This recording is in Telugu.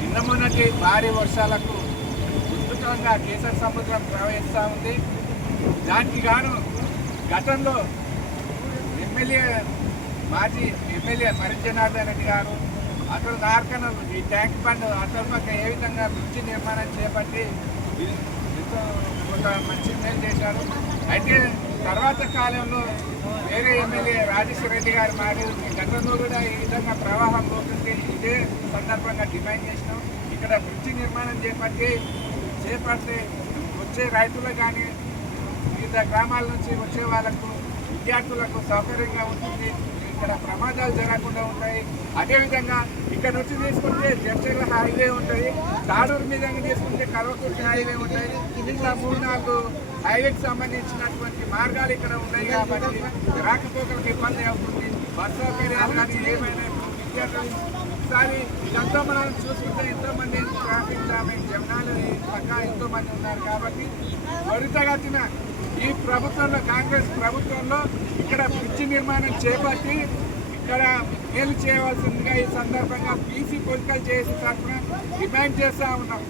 నిన్నమొన్నటి భారీ వర్షాలకు ఉద్భుతంగా కేసర సముద్రం ప్రవహిస్తూ ఉంది. దానికి గాను గతంలో ఎమ్మెల్యే మాజీ ఎమ్మెల్యే మరిజనార్దన్ రెడ్డి గారు అతడు నార్కన ఈ ట్యాంక్ బండ్ అతడి పక్క ఏ విధంగా బ్రిడ్జి నిర్మాణం చేపట్టి ఒక మంచి మేలు చేశారు. అయితే తర్వాత కాలంలో వేరే ఎమ్మెల్యే రాజేశ్వర రెడ్డి గారు మారి గతంలో కూడా ఈ విధంగా ప్రవాహం పోతుంటే ఇదే సందర్భంగా డిమాండ్ చేసినాం. ఇక్కడ బ్రిడ్జి నిర్మాణం చేపట్టి చేపడితే వచ్చే రైతులు కానీ వివిధ గ్రామాల నుంచి వచ్చే వాళ్ళకు విద్యార్థులకు సౌకర్యంగా ఉంటుంది. ఇక్కడ ప్రమాదాలు జరగకుండా ఉంటాయి. అదేవిధంగా ఇక్కడ నుంచి తీసుకుంటే జడ్చర్ల హైవే ఉంటుంది తాడూరు మీద తీసుకుంటే కల్వకుర్తి హైవే ఉంటాయి. ఇట్లా మూడు నాలుగు హైవేకి సంబంధించినటువంటి మార్గాలు ఇక్కడ ఉన్నాయి కాబట్టి రాకపోకలకు ఇబ్బంది అవుతుంది. బస్ సౌకర్యాలు కానీ ఏమైనా ఇప్పుడు విద్యార్థులు ఒకసారి ఇదంతా మనం చూసుకుంటే ఎంతో మంది ట్రాఫిక్ జామ్ జనాలు పక్కా ఎంతో మంది ఉన్నారు కాబట్టి త్వరితగతిన ఈ ప్రభుత్వంలో కాంగ్రెస్ ప్రభుత్వంలో ఇక్కడ బ్రిడ్జి నిర్మాణం చేపట్టి ఇక్కడ మేలు చేయవలసిందిగా ఈ సందర్భంగా పీసీ పొలికలు చేసే తరఫున డిమాండ్ చేస్తూ ఉన్నాం.